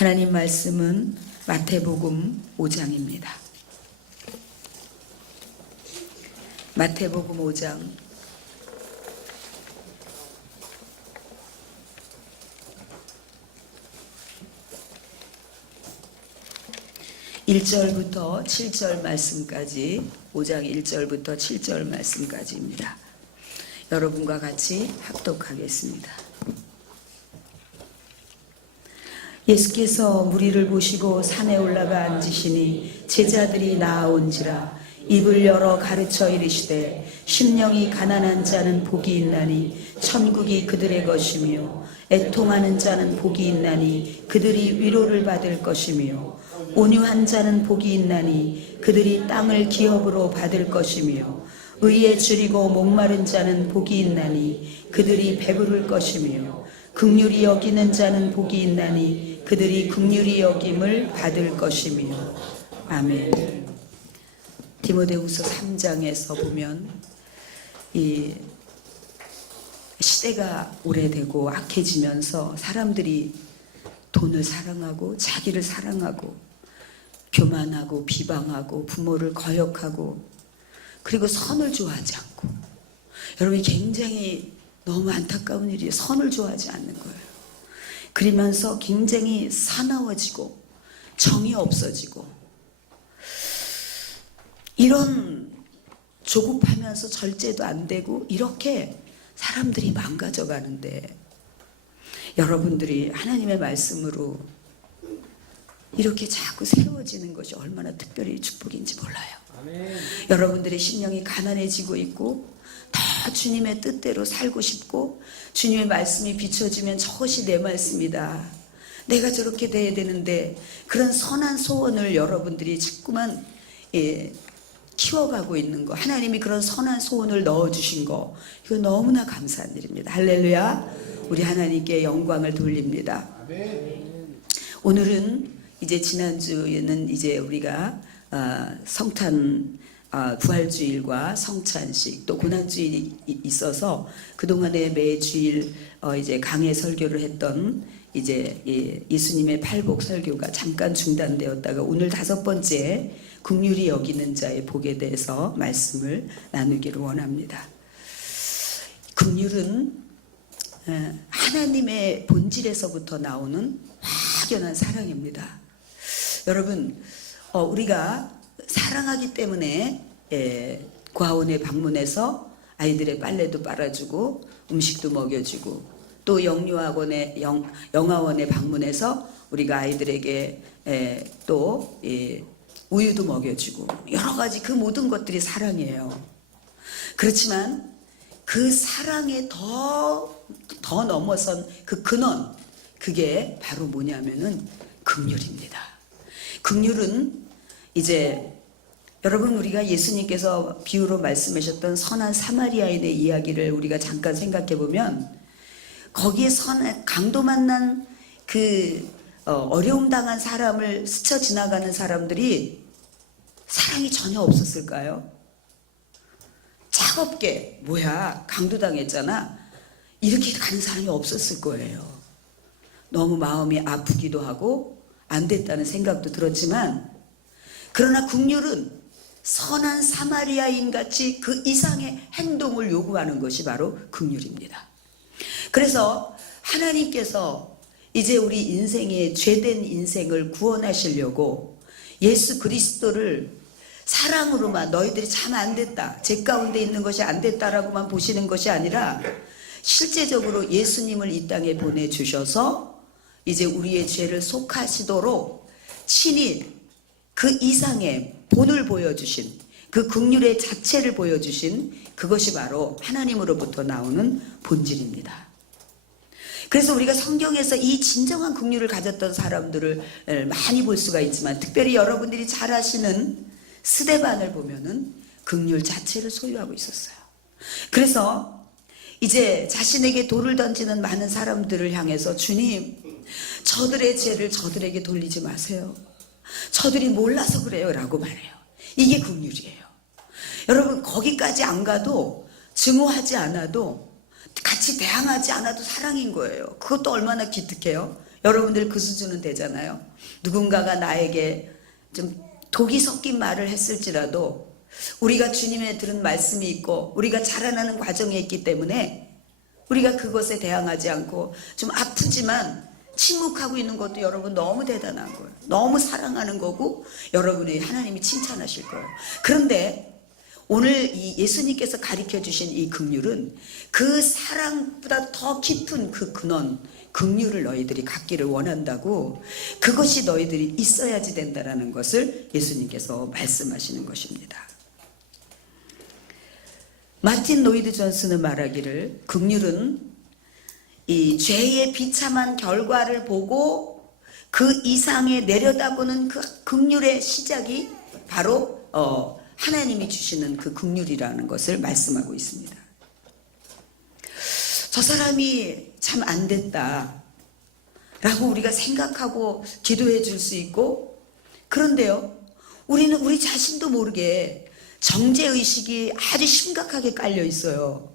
하나님 말씀은 마태복음 5장입니다. 마태복음 5장 1절부터 7절 말씀까지, 5장 1절부터 7절 말씀까지입니다. 여러분과 같이 합독하겠습니다. 예수께서 무리를 보시고 산에 올라가 앉으시니 제자들이 나아온지라 입을 열어 가르쳐 이르시되 심령이 가난한 자는 복이 있나니 천국이 그들의 것이며 애통하는 자는 복이 있나니 그들이 위로를 받을 것이며 온유한 자는 복이 있나니 그들이 땅을 기업으로 받을 것이며 의에 줄이고 목마른 자는 복이 있나니 그들이 배부를 것이며 긍휼히 여기는 자는 복이 있나니 그들이 긍휼히 여김을 받을 것이며. 아멘. 디모데후서 3장에서 보면 이 시대가 오래되고 악해지면서 사람들이 돈을 사랑하고 자기를 사랑하고 교만하고 비방하고 부모를 거역하고 그리고 선을 좋아하지 않고, 여러분이 굉장히 너무 안타까운 일이에요. 선을 좋아하지 않는 거예요. 그러면서 굉장히 사나워지고 정이 없어지고 이런 조급하면서 절제도 안 되고 이렇게 사람들이 망가져 가는데, 여러분들이 하나님의 말씀으로 이렇게 자꾸 세워지는 것이 얼마나 특별히 축복인지 몰라요. 아멘. 여러분들의 심령이 가난해지고 있고 더 주님의 뜻대로 살고 싶고 주님의 말씀이 비춰지면 저것이 내 말씀이다, 내가 저렇게 돼야 되는데, 그런 선한 소원을 여러분들이 자꾸만 키워가고 있는 거, 하나님이 그런 선한 소원을 넣어주신 거, 이거 너무나 감사한 일입니다. 할렐루야. 우리 하나님께 영광을 돌립니다. 오늘은 이제 지난주에는 이제 우리가 성탄 부활주일과 성찬식 또 고난주일이 있어서 그동안에 매주일 이제 강해 설교를 했던 이제 예수님의 팔복 설교가 잠깐 중단되었다가 오늘 5번째 긍휼히 여기는 자의 복에 대해서 말씀을 나누기를 원합니다. 긍휼은 하나님의 본질에서부터 나오는 확연한 사랑입니다. 여러분, 우리가 사랑하기 때문에 고아원에 방문해서 아이들의 빨래도 빨아주고 음식도 먹여주고, 또 영아원에 방문해서 우리가 아이들에게 또 우유도 먹여주고, 여러 가지 그 모든 것들이 사랑이에요. 그렇지만 그 사랑에 더 넘어선 그 근원, 그게 바로 뭐냐면은 긍휼입니다. 긍휼은 이제 여러분, 우리가 예수님께서 비유로 말씀하셨던 선한 사마리아인의 이야기를 우리가 잠깐 생각해 보면, 거기에 강도 만난 그 어려움 당한 사람을 스쳐 지나가는 사람들이 사랑이 전혀 없었을까요? 차갑게, 뭐야 강도 당했잖아, 이렇게 가는 사람이 없었을 거예요. 너무 마음이 아프기도 하고 안 됐다는 생각도 들었지만, 그러나 긍휼은 선한 사마리아인 같이 그 이상의 행동을 요구하는 것이 바로 긍휼입니다. 그래서 하나님께서 이제 우리 인생의 죄된 인생을 구원하시려고 예수 그리스도를 사랑으로만, 너희들이 참 안 됐다, 제 가운데 있는 것이 안 됐다라고만 보시는 것이 아니라 실제적으로 예수님을 이 땅에 보내주셔서 이제 우리의 죄를 속하시도록 친히 그 이상의 본을 보여주신, 그 긍휼의 자체를 보여주신, 그것이 바로 하나님으로부터 나오는 본질입니다. 그래서 우리가 성경에서 이 진정한 긍휼을 가졌던 사람들을 많이 볼 수가 있지만, 특별히 여러분들이 잘 아시는 스데반을 보면은 긍휼 자체를 소유하고 있었어요. 그래서 이제 자신에게 돌을 던지는 많은 사람들을 향해서, 주님, 저들의 죄를 저들에게 돌리지 마세요, 저들이 몰라서 그래요 라고 말해요. 이게 긍휼이에요. 여러분, 거기까지 안 가도, 증오하지 않아도, 같이 대항하지 않아도 사랑인 거예요. 그것도 얼마나 기특해요. 여러분들 그 수준은 되잖아요. 누군가가 나에게 좀 독이 섞인 말을 했을지라도 우리가 주님의 들은 말씀이 있고 우리가 자라나는 과정에 있기 때문에 우리가 그것에 대항하지 않고 좀 아프지만 침묵하고 있는 것도 여러분 너무 대단한 거예요. 너무 사랑하는 거고 여러분이 하나님이 칭찬하실 거예요. 그런데 오늘 이 예수님께서 가르쳐 주신 이 긍휼은 그 사랑보다 더 깊은 그 근원, 긍휼을 너희들이 갖기를 원한다고, 그것이 너희들이 있어야지 된다라는 것을 예수님께서 말씀하시는 것입니다. 마틴 로이드 존스는 말하기를 긍휼은 이 죄의 비참한 결과를 보고 그 이상에 내려다보는 그 긍휼의 시작이 바로 하나님이 주시는 그 긍휼이라는 것을 말씀하고 있습니다. 저 사람이 참 안 됐다 라고 우리가 생각하고 기도해 줄 수 있고, 그런데요 우리는 우리 자신도 모르게 정죄의식이 아주 심각하게 깔려 있어요.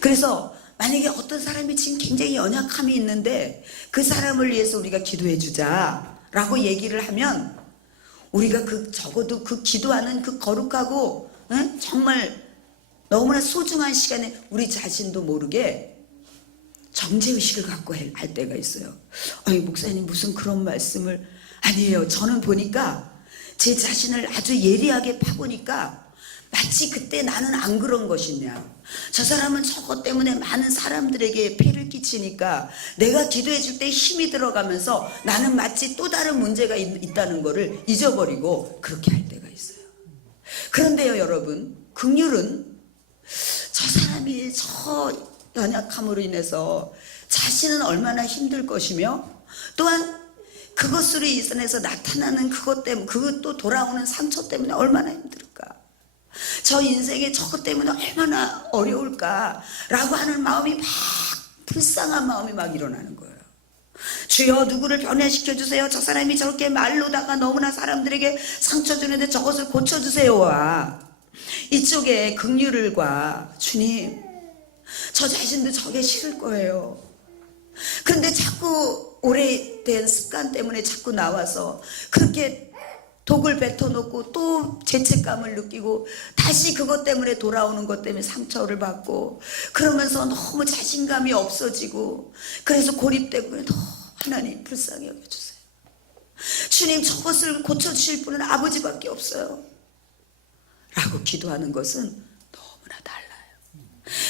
그래서 만약에 어떤 사람이 지금 굉장히 연약함이 있는데 그 사람을 위해서 우리가 기도해 주자 라고 얘기를 하면 우리가 적어도 그 기도하는 그 거룩하고 정말 너무나 소중한 시간에 우리 자신도 모르게 정죄의식을 갖고 할 때가 있어요. 아니 목사님 무슨 그런 말씀을. 아니에요. 저는 보니까 제 자신을 아주 예리하게 파보니까 마치 그때 나는 안 그런 것이냐, 저 사람은 저것 때문에 많은 사람들에게 폐를 끼치니까 내가 기도해 줄 때 힘이 들어가면서 나는 마치 또 다른 문제가 있다는 것을 잊어버리고 그렇게 할 때가 있어요. 그런데요 여러분, 긍휼은 저 사람이 저 연약함으로 인해서 자신은 얼마나 힘들 것이며 또한 그것으로 인해서 나타나는 그것 때문에, 그것도 돌아오는 상처 때문에 얼마나 힘들까, 저 인생에 저것 때문에 얼마나 어려울까 라고 하는 마음이 막, 불쌍한 마음이 막 일어나는 거예요. 주여 누구를 변화시켜 주세요. 저 사람이 저렇게 말로다가 너무나 사람들에게 상처 주는데 저것을 고쳐주세요와 이쪽에 긍휼을과 주님 저 자신도 저게 싫을 거예요. 그런데 자꾸 오래된 습관 때문에 자꾸 나와서 그렇게 독을 뱉어놓고 또 죄책감을 느끼고 다시 그것 때문에 돌아오는 것 때문에 상처를 받고 그러면서 너무 자신감이 없어지고, 그래서 고립되고 하나님 불쌍히 여겨주세요. 주님 저것을 고쳐주실 분은 아버지밖에 없어요 라고 기도하는 것은 너무나 달라요.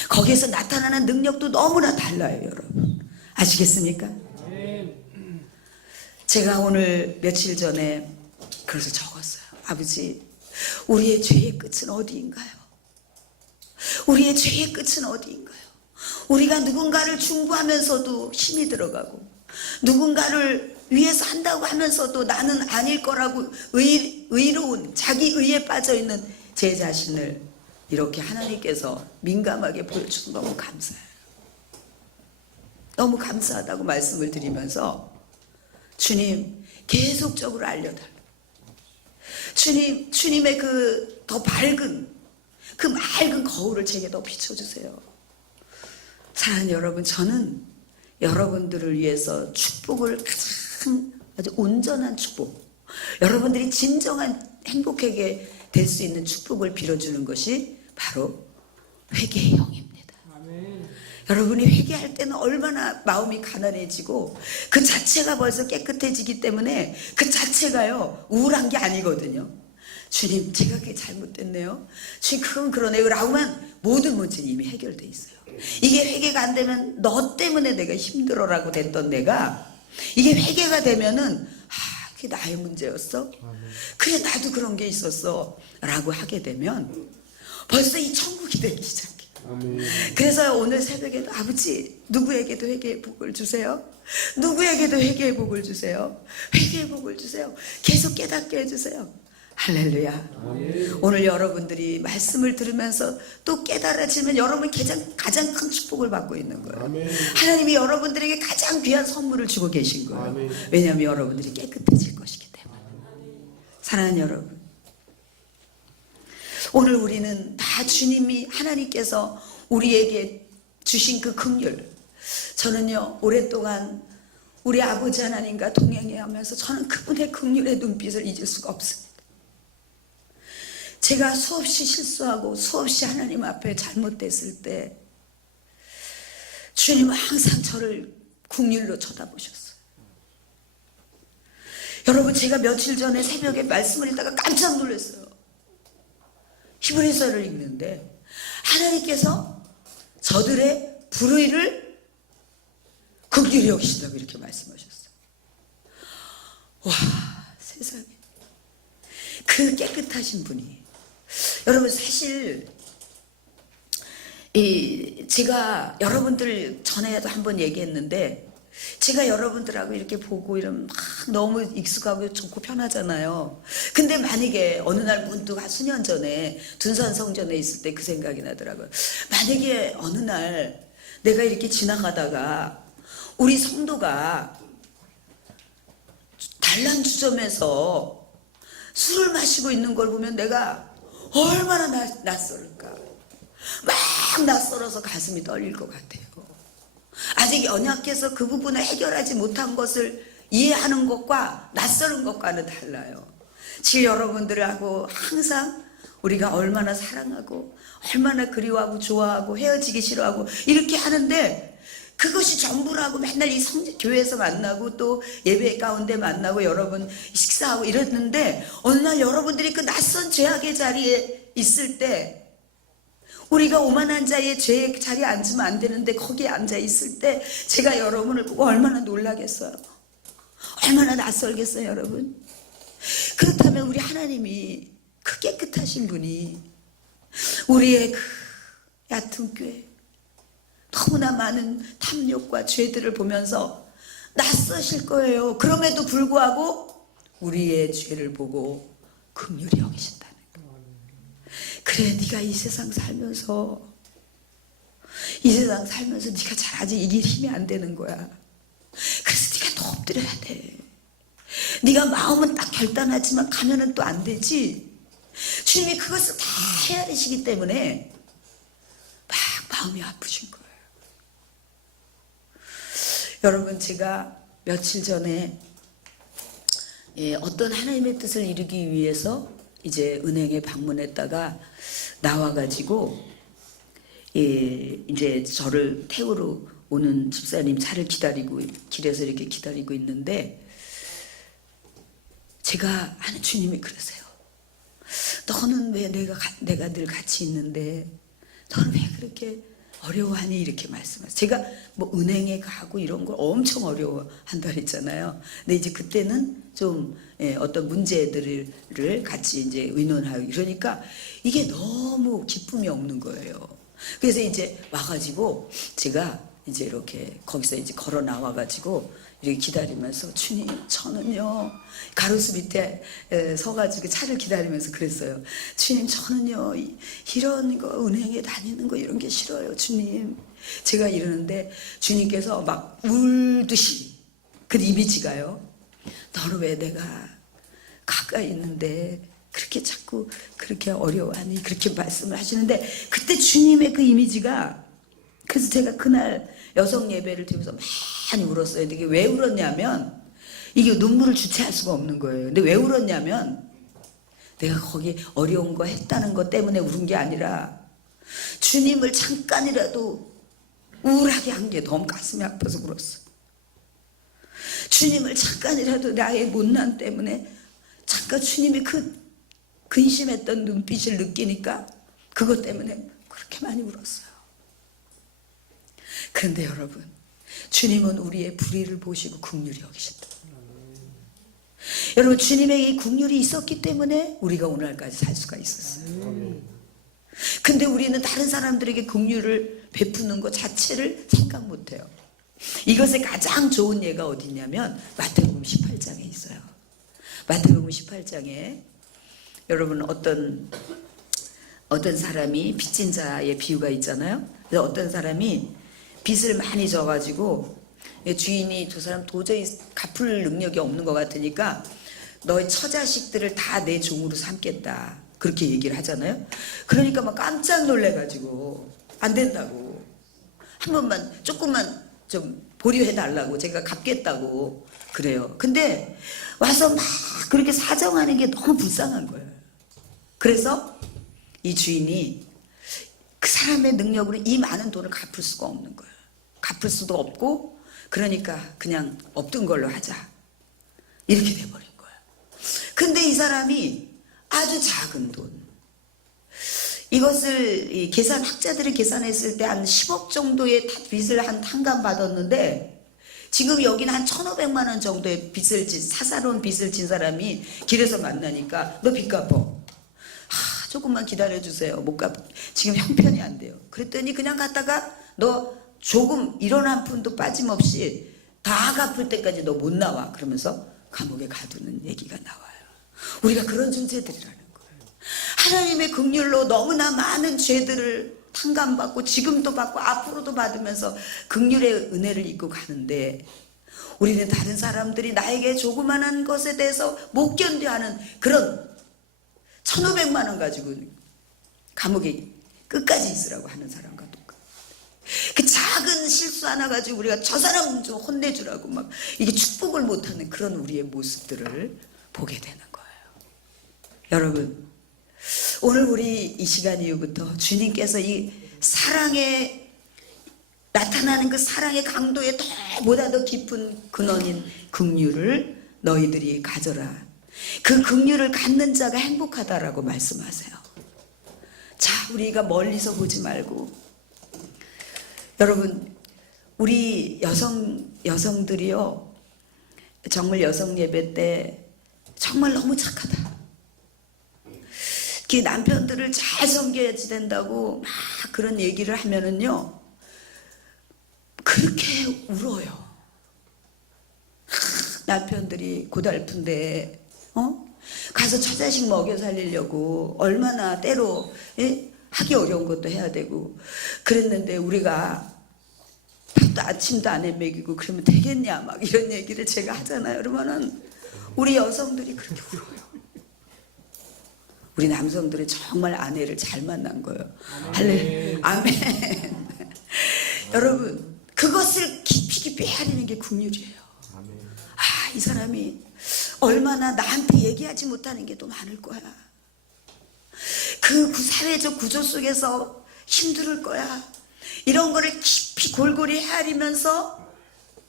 거기에서 나타나는 능력도 너무나 달라요 여러분. 아시겠습니까? 제가 오늘 며칠 전에 그래서 적었어요. 아버지 우리의 죄의 끝은 어디인가요? 우리의 죄의 끝은 어디인가요? 우리가 누군가를 중보하면서도 힘이 들어가고 누군가를 위해서 한다고 하면서도 나는 아닐 거라고 의로운 자기 의에 빠져있는 제 자신을 이렇게 하나님께서 민감하게 보여주셔서 너무 감사해요. 너무 감사하다고 말씀을 드리면서 주님 계속적으로 알려달라고, 주님의 그 더 밝은 그 맑은 거울을 제게 더 비춰주세요. 사랑하는 여러분, 저는 여러분들을 위해서 축복을 가장 아주 온전한 축복, 여러분들이 진정한 행복하게 될 수 있는 축복을 빌어주는 것이 바로 회개의 영입니다. 아멘. 여러분이 회개할 때는 얼마나 마음이 가난해지고 그 자체가 벌써 깨끗해지기 때문에 그 자체가요 우울한 게 아니거든요. 주님 제가 그게 잘못됐네요, 주님 그건 그러네요 라고 하면 모든 문제는 이미 해결돼 있어요. 이게 회개가 안 되면 너 때문에 내가 힘들어 라고 됐던 내가 이게 회개가 되면은 그게 나의 문제였어? 그래 나도 그런 게 있었어 라고 하게 되면 벌써 이 천국이 되기 시작해요. 그래서 오늘 새벽에도 아버지 누구에게도 회개의 복을 주세요. 누구에게도 회개의 복을 주세요. 회개의 복을 주세요. 계속 깨닫게 해주세요. 할렐루야. 오늘 여러분들이 말씀을 들으면서 또 깨달아지면 여러분 가장 큰 축복을 받고 있는 거예요. 하나님이 여러분들에게 가장 귀한 선물을 주고 계신 거예요. 왜냐하면 여러분들이 깨끗해질 것이기 때문에. 사랑하는 여러분, 오늘 우리는 다 주님이 하나님께서 우리에게 주신 그 긍휼, 저는요 오랫동안 우리 아버지 하나님과 동행해 하면서 저는 그분의 긍휼의 눈빛을 잊을 수가 없습니다. 제가 수없이 실수하고 수없이 하나님 앞에 잘못됐을 때 주님은 항상 저를 긍휼로 쳐다보셨어요. 여러분, 제가 며칠 전에 새벽에 말씀을 읽다가 깜짝 놀랐어요. 히브리서를 읽는데 하나님께서 저들의 불의를 긍휼히 여기신다고 이렇게 말씀하셨어요. 와, 세상에. 그 깨끗하신 분이. 여러분, 사실 제가 여러분들 전에도 한번 얘기했는데, 제가 여러분들하고 이렇게 보고 이러면 막 너무 익숙하고 좋고 편하잖아요. 근데 만약에 어느 날 문득 한 수년 전에 둔산 성전에 있을 때 그 생각이 나더라고요. 만약에 어느 날 내가 이렇게 지나가다가 우리 성도가 단란주점에서 술을 마시고 있는 걸 보면 내가 얼마나 낯설을까. 막 낯설어서 가슴이 떨릴 것 같아요. 아직 연약해서 그 부분을 해결하지 못한 것을 이해하는 것과 낯설은 것과는 달라요. 지금 여러분들하고 항상 우리가 얼마나 사랑하고 얼마나 그리워하고 좋아하고 헤어지기 싫어하고 이렇게 하는데, 그것이 전부라고 맨날 이 교회에서 만나고 또 예배 가운데 만나고 여러분 식사하고 이랬는데, 어느 날 여러분들이 그 낯선 죄악의 자리에 있을 때, 우리가 오만한 자의 죄의 자리에 앉으면 안 되는데 거기에 앉아 있을 때 제가 여러분을 보고 얼마나 놀라겠어요. 얼마나 낯설겠어요, 여러분. 그렇다면 우리 하나님이, 그 깨끗하신 분이 우리의 그 얕은 꾀, 너무나 많은 탐욕과 죄들을 보면서 낯서실 거예요. 그럼에도 불구하고 우리의 죄를 보고 긍휼히 여기신다는 거예요. 그래, 네가 이 세상 살면서 네가 잘 아직 이길 힘이 안 되는 거야. 그래서 네가 더 엎드려야 돼. 네가 마음은 딱 결단하지만 가면은 또 안 되지. 주님이 그것을 다 헤아리시기 때문에 막 마음이 아프신 거예요. 여러분, 제가 며칠 전에 어떤 하나님의 뜻을 이루기 위해서 이제 은행에 방문했다가 나와가지고 이제 저를 태우러 오는 집사님 차를 기다리고, 길에서 이렇게 기다리고 있는데, 제가 아는 주님이 그러세요. 너는 왜 내가 늘 같이 있는데 너는 왜 그렇게 어려워하니? 이렇게 말씀하세요. 제가 뭐 은행에 가고 이런 걸 엄청 어려워한다 그랬잖아요. 근데 이제 그때는 좀 어떤 문제들을 같이 이제 의논하고 이러니까 이게 너무 기쁨이 없는 거예요. 그래서 이제 와가지고 제가 이제 이렇게 거기서 이제 걸어 나와가지고 이렇게 기다리면서, 주님, 저는요, 가로수 밑에 서가지고 차를 기다리면서 그랬어요. 주님, 저는요, 이런 거, 은행에 다니는 거 이런 게 싫어요, 주님. 제가 이러는데 주님께서 막 울듯이, 그 이미지가요, 너는 왜 내가 가까이 있는데 그렇게 자꾸 그렇게 어려워하니? 그렇게 말씀을 하시는데, 그때 주님의 그 이미지가, 그래서 제가 그날 여성 예배를 드리면서 많이 울었어요. 근데 이게 왜 울었냐면, 이게 눈물을 주체할 수가 없는 거예요. 근데 왜 울었냐면, 내가 거기 어려운 거 했다는 것 때문에 울은 게 아니라, 주님을 잠깐이라도 우울하게 한 게 너무 가슴이 아파서 울었어요. 주님을 잠깐이라도 나의 못난 때문에 잠깐 주님이 그 근심했던 눈빛을 느끼니까 그것 때문에 그렇게 많이 울었어요. 그런데 여러분, 주님은 우리의 불의를 보시고 긍휼히 여기신다. 여러분, 주님의 이 긍휼이 있었기 때문에 우리가 오늘까지 살 수가 있었어요. 근데 우리는 다른 사람들에게 긍휼을 베푸는 것 자체를 생각 못해요. 이것의 가장 좋은 예가 어디 있냐면 마태복음 18장에 있어요. 마태복음 18장에 여러분, 어떤 사람이 빚진 자의 비유가 있잖아요. 그래서 어떤 사람이 빚을 많이 져가지고 주인이 저 사람 도저히 갚을 능력이 없는 것 같으니까 너의 처자식들을 다 내 종으로 삼겠다, 그렇게 얘기를 하잖아요. 그러니까 막 깜짝 놀래가지고 안 된다고, 한 번만 조금만 좀 보류해 달라고 제가 갚겠다고 그래요. 근데 와서 막 그렇게 사정하는 게 너무 불쌍한 거예요. 그래서 이 주인이 그 사람의 능력으로 이 많은 돈을 갚을 수가 없는 거예요. 갚을 수도 없고, 그러니까 그냥 없던 걸로 하자, 이렇게 돼버린 거예요. 근데 이 사람이 아주 작은 돈, 이것을 이 학자들이 계산했을 때 한 10억 정도의 빚을 한 탕감 받았는데, 지금 여기는 한 1,500만 원 정도의 사사로운 빚을 진 사람이 길에서 만나니까 너 빚 갚어. 조금만 기다려주세요. 못 지금 형편이 안 돼요. 그랬더니 그냥 갔다가 너 조금 1원 한 푼도 빠짐없이 다 갚을 때까지 너 못 나와. 그러면서 감옥에 가두는 얘기가 나와요. 우리가 그런 존재들이라는 거예요. 하나님의 긍휼로 너무나 많은 죄들을 탕감받고 지금도 받고 앞으로도 받으면서 긍휼의 은혜를 입고 가는데, 우리는 다른 사람들이 나에게 조그만한 것에 대해서 못 견뎌하는 그런 1,500만 원 가지고 감옥에 끝까지 있으라고 하는 사람과 똑같아요. 그 작은 실수 하나 가지고 우리가 저 사람 좀 혼내주라고 막 이게 축복을 못하는 그런 우리의 모습들을 보게 되는 거예요. 여러분, 오늘 우리 이 시간 이후부터 주님께서 이 사랑에 나타나는 그 사랑의 강도에 보다 더 깊은 근원인 긍휼을 너희들이 가져라. 그 긍휼을 갖는 자가 행복하다라고 말씀하세요. 자, 우리가 멀리서 보지 말고, 여러분, 우리 여성들이요, 정말 여성 예배 때 정말 너무 착하다. 그 남편들을 잘 섬겨야지 된다고 막 그런 얘기를 하면은요, 그렇게 울어요. 남편들이 고달픈데 가서 처자식 먹여 살리려고 얼마나 때로 하기 어려운 것도 해야 되고 그랬는데, 우리가 밥도 아침도 안 해 먹이고 그러면 되겠냐 막 이런 얘기를 제가 하잖아요. 그러면은 우리 여성들이 그렇게 울어요. 우리 남성들은 정말 아내를 잘 만난 거예요. 할렐루야. 아멘. 여러분, 그것을 깊이 헤아리는 게 긍휼이에요. 이 사람이 얼마나 나한테 얘기하지 못하는 게 또 많을 거야. 그 사회적 구조 속에서 힘들 거야. 이런 거를 깊이 골골이 헤아리면서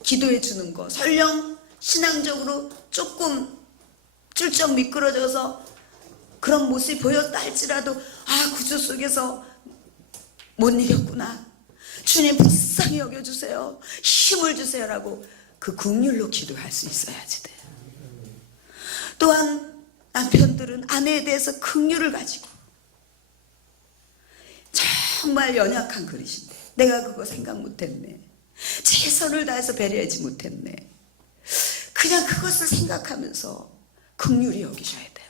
기도해 주는 거. 설령 신앙적으로 조금 쫄쩍 미끄러져서 그런 모습이 보였다 할지라도, 구조 속에서 못 이겼구나. 주님 불쌍히 여겨주세요. 힘을 주세요라고 그 긍휼로 기도할 수 있어야지 돼요. 또한 남편들은 아내에 대해서 긍휼을 가지고, 정말 연약한 그릇인데 내가 그거 생각 못했네, 최선을 다해서 배려하지 못했네, 그냥 그것을 생각하면서 긍휼히 여기셔야 돼요.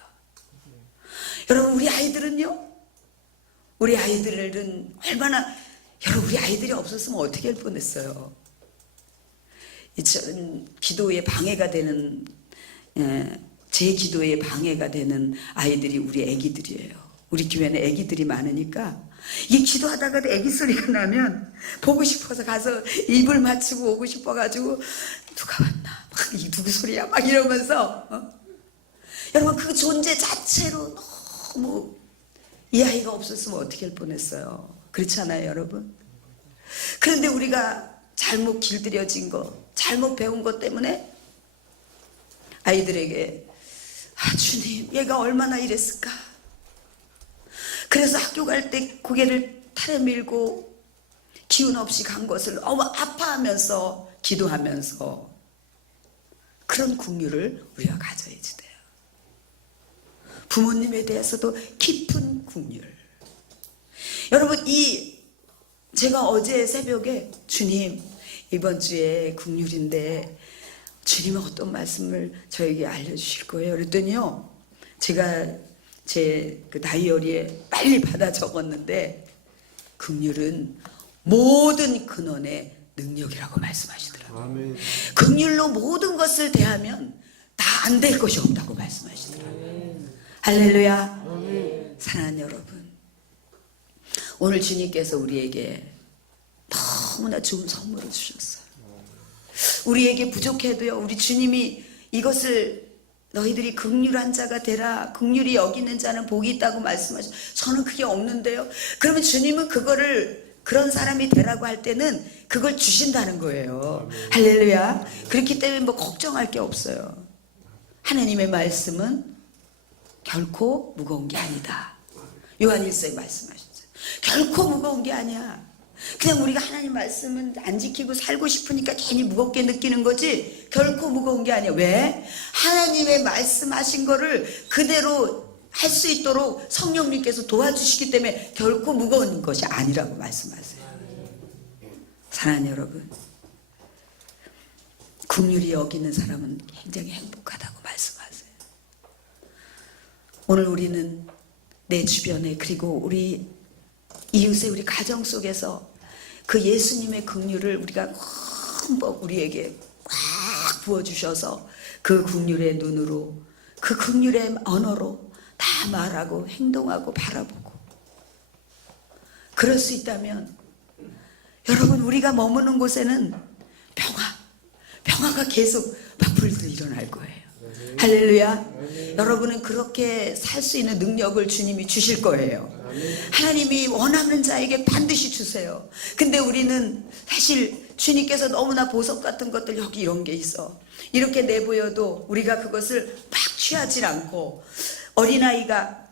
여러분, 우리 아이들은요, 우리 아이들은 얼마나, 여러분, 우리 아이들이 없었으면 어떻게 할 뻔했어요. 기도에 방해가 되는, 제 기도에 방해가 되는 아이들이 우리 애기들이에요. 우리 교회는 애기들이 많으니까 이 기도하다가 애기 소리가 나면 보고 싶어서 가서 입을 맞추고 오고 싶어가지고, 누가 왔나 막, 이 누구 소리야 막 이러면서 여러분, 그 존재 자체로 너무, 이 아이가 없었으면 어떻게 할 뻔했어요. 그렇지 않아요, 여러분? 그런데 우리가 잘못 길들여진 거, 잘못 배운 것 때문에 아이들에게, 주님, 얘가 얼마나 이랬을까. 그래서 학교 갈 때 고개를 타려밀고 기운 없이 간 것을 너무 아파하면서 기도하면서, 그런 긍휼을 우리가 가져야지 돼요. 부모님에 대해서도 깊은 긍휼. 여러분, 제가 어제 새벽에, 주님, 이번 주에 긍휼인데 주님은 어떤 말씀을 저에게 알려주실 거예요? 그랬더니요, 제가 제 그 다이어리에 빨리 받아 적었는데, 긍휼은 모든 근원의 능력이라고 말씀하시더라고요. 아멘. 긍휼로 모든 것을 대하면 다 안 될 것이 없다고 말씀하시더라고요. 할렐루야. 아멘. 사랑하는 여러분, 오늘 주님께서 우리에게 너무나 좋은 선물을 주셨어요. 우리에게 부족해도요, 우리 주님이 이것을 너희들이 긍휼한 자가 되라, 긍휼히 여기는 자는 복이 있다고 말씀하셔. 저는 그게 없는데요. 그러면 주님은 그거를, 그런 사람이 되라고 할 때는 그걸 주신다는 거예요. 할렐루야. 그렇기 때문에 뭐 걱정할 게 없어요. 하나님의 말씀은 결코 무거운 게 아니다. 요한일서에 말씀하셨어요. 결코 무거운 게 아니야. 그냥 우리가 하나님 말씀은 안 지키고 살고 싶으니까 괜히 무겁게 느끼는 거지, 결코 무거운 게 아니야. 왜? 하나님의 말씀하신 거를 그대로 할 수 있도록 성령님께서 도와주시기 때문에 결코 무거운 것이 아니라고 말씀하세요. 사랑하는 여러분, 긍휼히 여기는 사람은 굉장히 행복하다고 말씀하세요. 오늘 우리는 내 주변에, 그리고 우리 이웃의 우리 가정 속에서 그 예수님의 긍휼을 우리가 흠뻑 우리에게 꽉 부어주셔서 그 긍휼의 눈으로, 그 긍휼의 언어로 다 말하고 행동하고 바라보고, 그럴 수 있다면 여러분, 우리가 머무는 곳에는 평화가 계속 부풀도 일어날 거예요. 할렐루야. 여러분은 그렇게 살 수 있는 능력을 주님이 주실 거예요. 하나님이 원하는 자에게 반드시 주세요. 근데 우리는 사실 주님께서 너무나 보석 같은 것들, 여기 이런 게 있어, 이렇게 내보여도 우리가 그것을 막 취하지 않고, 어린아이가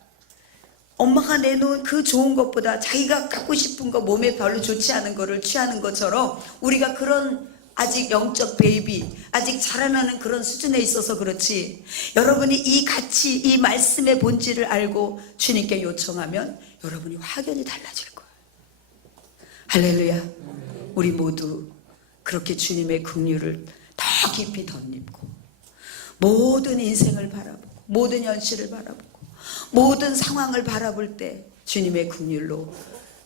엄마가 내놓은 그 좋은 것보다 자기가 갖고 싶은 거, 몸에 별로 좋지 않은 거를 취하는 것처럼, 우리가 그런 아직 영적 베이비, 아직 자라나는 그런 수준에 있어서 그렇지, 여러분이 이 가치, 이 말씀의 본질을 알고 주님께 요청하면 여러분이 확연히 달라질 거예요. 할렐루야. 우리 모두 그렇게 주님의 긍휼을 더 깊이 덧입고, 모든 인생을 바라보고, 모든 현실을 바라보고, 모든 상황을 바라볼 때 주님의 긍휼로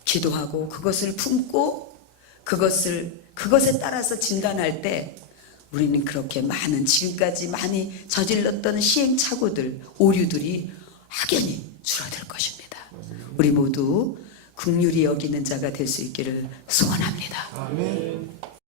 기도하고, 그것을 품고, 그것에 따라서 진단할 때 우리는 그렇게 많은, 지금까지 많이 저질렀던 시행착오들, 오류들이 확연히 줄어들 것입니다. 우리 모두 긍휼히 여기는 자가 될 수 있기를 소원합니다. 아멘.